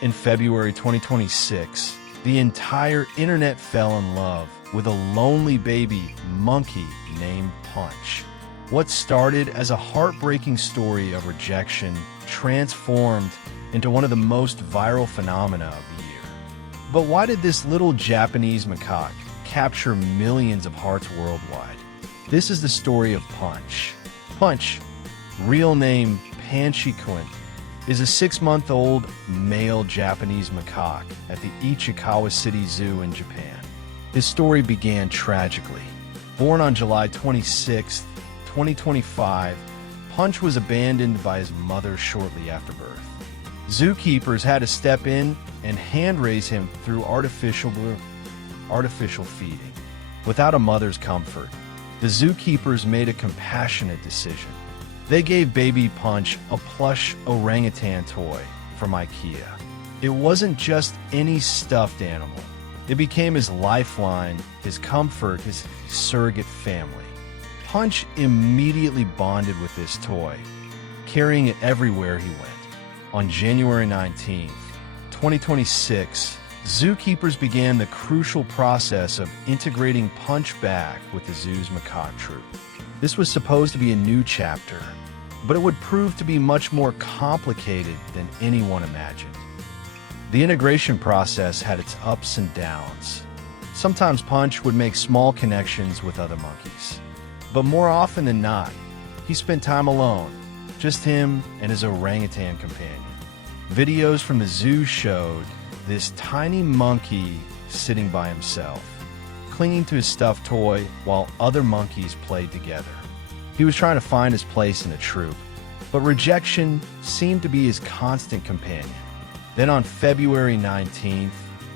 In February 2026, the entire internet fell in love with a lonely baby monkey named Punch. What started as a heartbreaking story of rejection transformed into one of the most viral phenomena of the year. But why did this little Japanese macaque capture millions of hearts worldwide? This is the story of Punch. Punch, real name Panchikun, is a 6-month-old male Japanese macaque at the Ichikawa City Zoo in Japan. His story began tragically. Born on July 26, 2025, Punch was abandoned by his mother shortly after birth. Zookeepers had to step in and hand-raise him through artificial feeding. Without a mother's comfort, the zookeepers made a compassionate decision. They gave baby Punch a plush orangutan toy from IKEA. It wasn't just any stuffed animal. It became his lifeline, his comfort, his surrogate family. Punch immediately bonded with this toy, carrying it everywhere he went. On January 19, 2026, zookeepers began the crucial process of integrating Punch back with the zoo's macaque troop. This was supposed to be a new chapter, but it would prove to be much more complicated than anyone imagined. The integration process had its ups and downs. Sometimes Punch would make small connections with other monkeys, but more often than not, he spent time alone, just him and his orangutan companion. Videos from the zoo showed this tiny monkey sitting by himself, clinging to his stuffed toy while other monkeys played together. He was trying to find his place in the troop, but rejection seemed to be his constant companion. Then on February 19,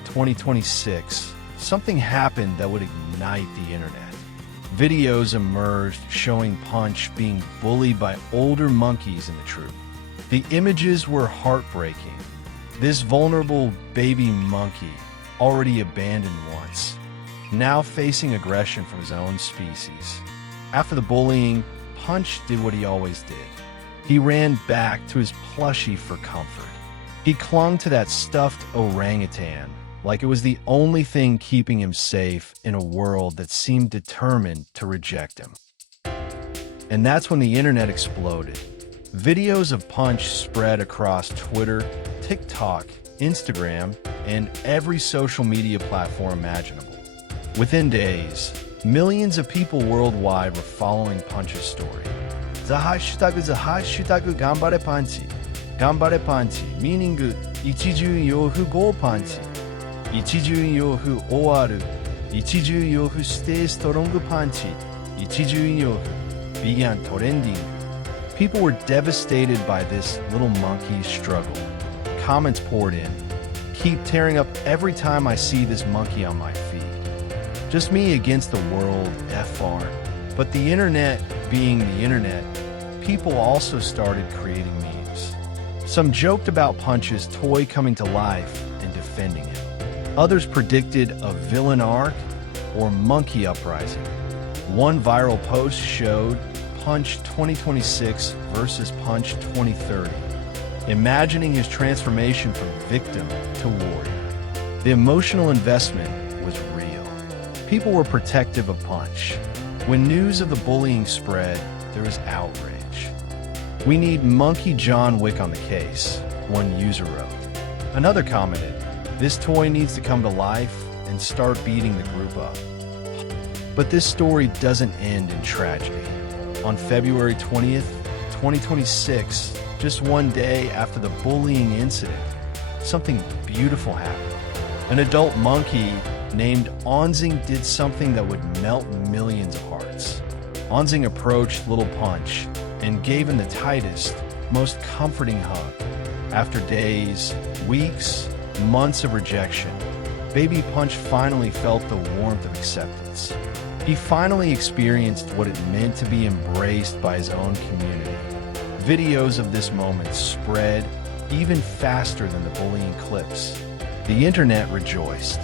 2026, something happened that would ignite the internet. Videos emerged showing Punch being bullied by older monkeys in the troop. The images were heartbreaking. This vulnerable baby monkey, already abandoned once, now facing aggression from his own species. After the bullying, Punch did what he always did. He ran back to his plushie for comfort. He clung to that stuffed orangutan like it was the only thing keeping him safe in a world that seemed determined to reject him. And that's when the internet exploded. Videos of Punch spread across Twitter, TikTok, Instagram, and every social media platform imaginable. Within days, millions of people worldwide were following Punch's story. The hashtag is Ganbare Panchi. Ganbare Panchi, meaning 一巡洋風5パンチ。一巡洋風 OR。一巡洋風 Stay Strong Panchi。一巡洋風 began trending. People were devastated by this little monkey's struggle. Comments poured in. Keep tearing up every time I see this monkey on my feed. Just me against the world, FR. But the internet being the internet, people also started creating memes. Some joked about Punch's toy coming to life and defending him. Others predicted a villain arc or monkey uprising. One viral post showed Punch 2026 versus Punch 2030, imagining his transformation from victim to warrior. The emotional investment was real. People were protective of Punch. When news of the bullying spread, there was outrage. "We need Monkey John Wick on the case," one user wrote. Another commented, "This toy needs to come to life and start beating the group up." But this story doesn't end in tragedy. On February 20th, 2026, just one day after the bullying incident, something beautiful happened. An adult monkey named Onzing did something that would melt millions of hearts. Onzing approached little Punch and gave him the tightest, most comforting hug. After days, weeks, months of rejection, baby Punch finally felt the warmth of acceptance. He finally experienced what it meant to be embraced by his own community. Videos of this moment spread even faster than the bullying clips. The internet rejoiced.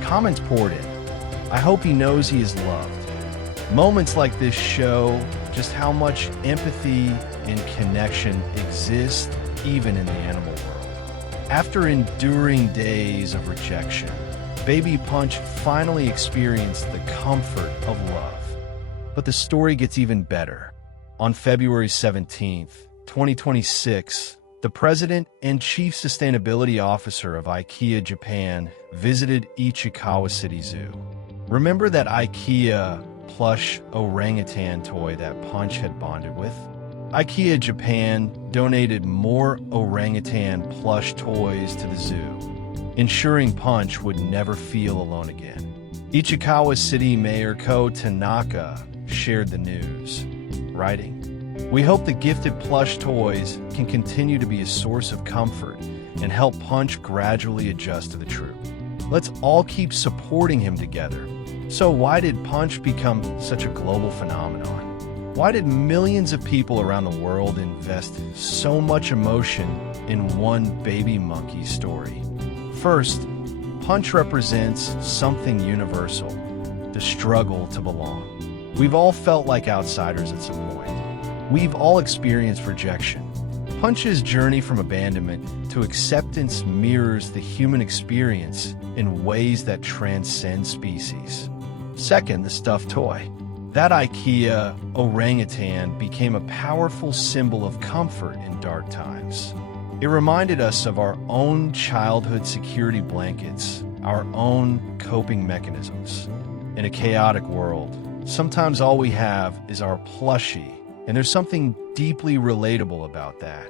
Comments poured in. "I hope he knows he is loved." Moments like this show just how much empathy and connection exist even in the animal world. After enduring days of rejection, baby Punch finally experienced the comfort of love. But the story gets even better. On February 17th, 2026, the president and chief sustainability officer of IKEA Japan visited Ichikawa City Zoo. Remember that IKEA plush orangutan toy that Punch had bonded with? IKEA Japan donated more orangutan plush toys to the zoo, ensuring Punch would never feel alone again. Ichikawa City Mayor Ko Tanaka shared the news, writing, "We hope the gifted plush toys can continue to be a source of comfort and help Punch gradually adjust to the truth. Let's all keep supporting him together." So why did Punch become such a global phenomenon? Why did millions of people around the world invest so much emotion in one baby monkey story? First, Punch represents something universal, the struggle to belong. We've all felt like outsiders at some point. We've all experienced rejection. Punch's journey from abandonment to acceptance mirrors the human experience in ways that transcend species. Second, the stuffed toy. That IKEA orangutan became a powerful symbol of comfort in dark times. It reminded us of our own childhood security blankets, our own coping mechanisms. In a chaotic world, sometimes all we have is our plushie, and there's something deeply relatable about that.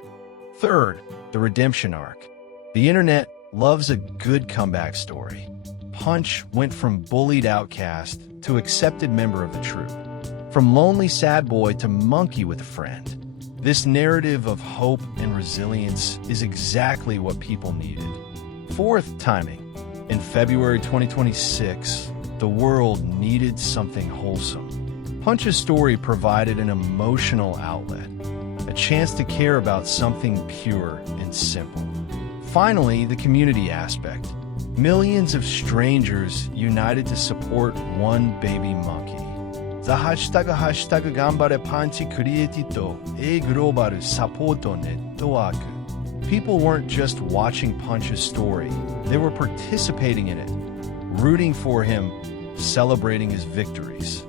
Third, the redemption arc. The internet loves a good comeback story. Punch went from bullied outcast to accepted member of the troop. From lonely sad boy to monkey with a friend. This narrative of hope and resilience is exactly what people needed. Fourth, timing. In February 2026, the world needed something wholesome. Punch's story provided an emotional outlet, a chance to care about something pure and simple. Finally, the community aspect. Millions of strangers united to support one baby monkey. The hashtag Ganbare Panchi created a global support network. People weren't just watching Punch's story, they were participating in it, rooting for him, celebrating his victories.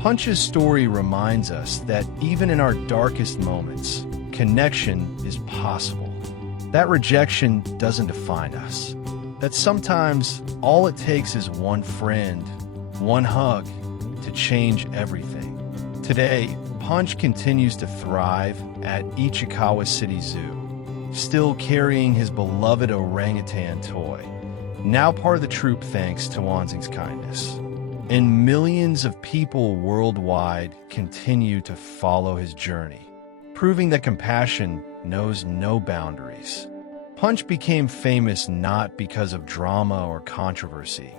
Punch's story reminds us that even in our darkest moments, connection is possible. That rejection doesn't define us. That sometimes all it takes is one friend, one hug, to change everything. Today, Punch continues to thrive at Ichikawa City Zoo, still carrying his beloved orangutan toy, now part of the troop thanks to Wanzing's kindness. And millions of people worldwide continue to follow his journey, proving that compassion knows no boundaries. Punch became famous not because of drama or controversy,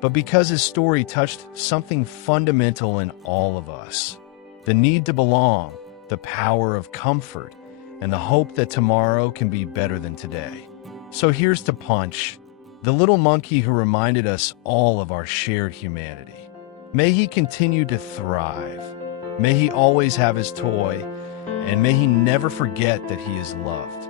but because his story touched something fundamental in all of us. The need to belong, the power of comfort, and the hope that tomorrow can be better than today. So here's to Punch, the little monkey who reminded us all of our shared humanity. May he continue to thrive. May he always have his toy, and may he never forget that he is loved.